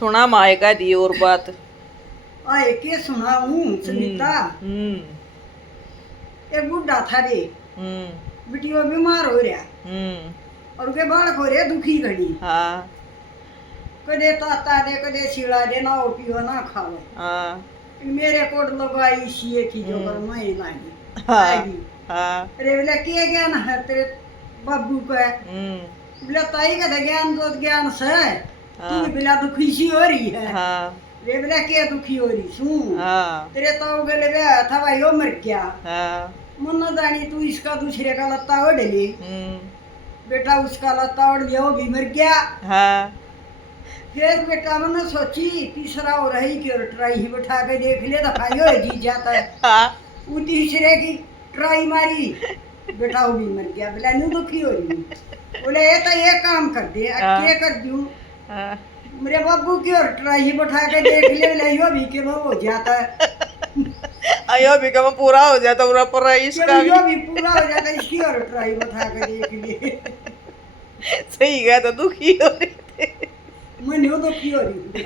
सुना माए का दी और बात। आए के सुनाऊं सुनीता। एक बुढ़ा था रे, बिटियो बीमार हो रहा और के बालक हो रहे दुखी घड़ी। हाँ कदे ताता दे कदे सिला दे ना पियो ना खावे। हाँ मेरे कोट लगाई सीए की जो कर मैं लागी हाँ आएगी। हाँ अरे बोले के ज्ञान है तेरे बाबू को है। बोले ताई का ज्ञान तो ज्ञान से तू बिना दुखी सी हो रही है। हाँ रे बोले के दुखी हो रही सू। हाँ तेरे ताऊ गले बे था भाई वो मर गया। हाँ मन न जानी तू इसका दूसरे का लत्ता ओढ़ ले। बेटा उसका लत्ता ओढ़ लिया वो भी मर गया। हाँ फिर बेटा मैंने सोची तीसरा हो रही कि ट्राई ही बैठा के देख ले तो खाइयो जी जाता है। हाँ वो तीसरे की ट्राई मारी बेटा वो भी मर गया। बोला नू दुखी हो रही। बोले ये तो ये काम कर दे क्या कर दूं। मेरे बाबू की और ट्राई ही बैठा के देख ले। बोला यो भी के वो हो जाता है। अयो भी कब पूरा हो जाता पूरा पूरा इसका यो भी पूरा हो जाता है इसकी और ट्राई बैठा के देख ले। सही गया तो दुखी हो रहे थे। मैं दुखी हो रही।